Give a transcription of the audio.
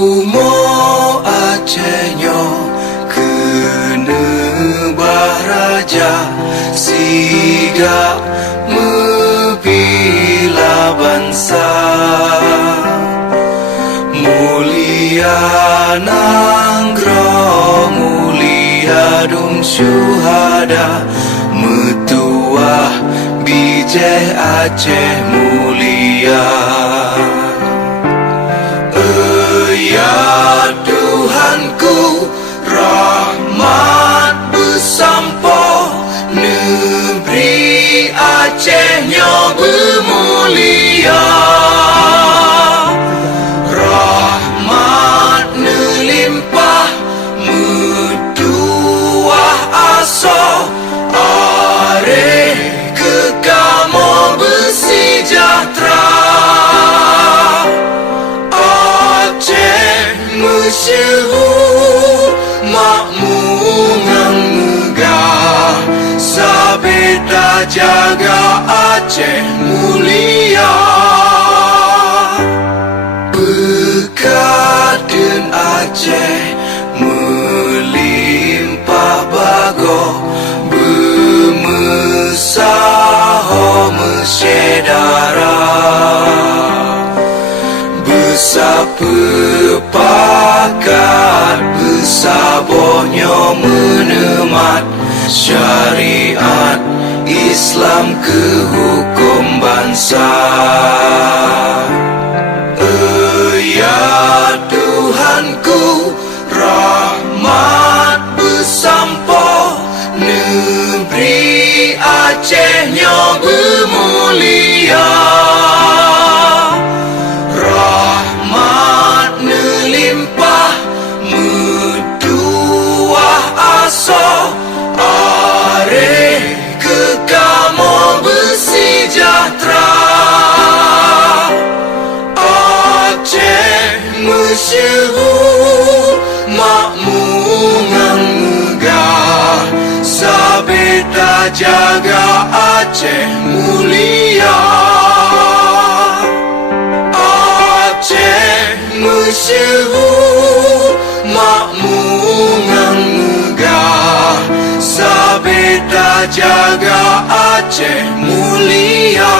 Umo Acehnya kena baraja siga membila bangsa mulia nanggro mulia dum syuhada metuah bijeh Aceh mulia. Ya Tuhanku, rahmat bersampo negeri Acehnya bermulia. Rahmat nelimpah metuah aso are kekamo bersejahtera. Masyhur makmur ngang megah sabeda jaga Aceh mulia. Bekaden Aceh melimpah bago bermesaho mesyedara bersepakat bersabohnya menemat syariat Islam ke hukum bangsa. Ya Tuhanku, rahmat bersampo negeri Acehnya bermulia. Masyhur makmur ngang megah sabeda jaga Aceh mulia. Aceh masyhur makmur ngang megah sabeda jaga Aceh mulia.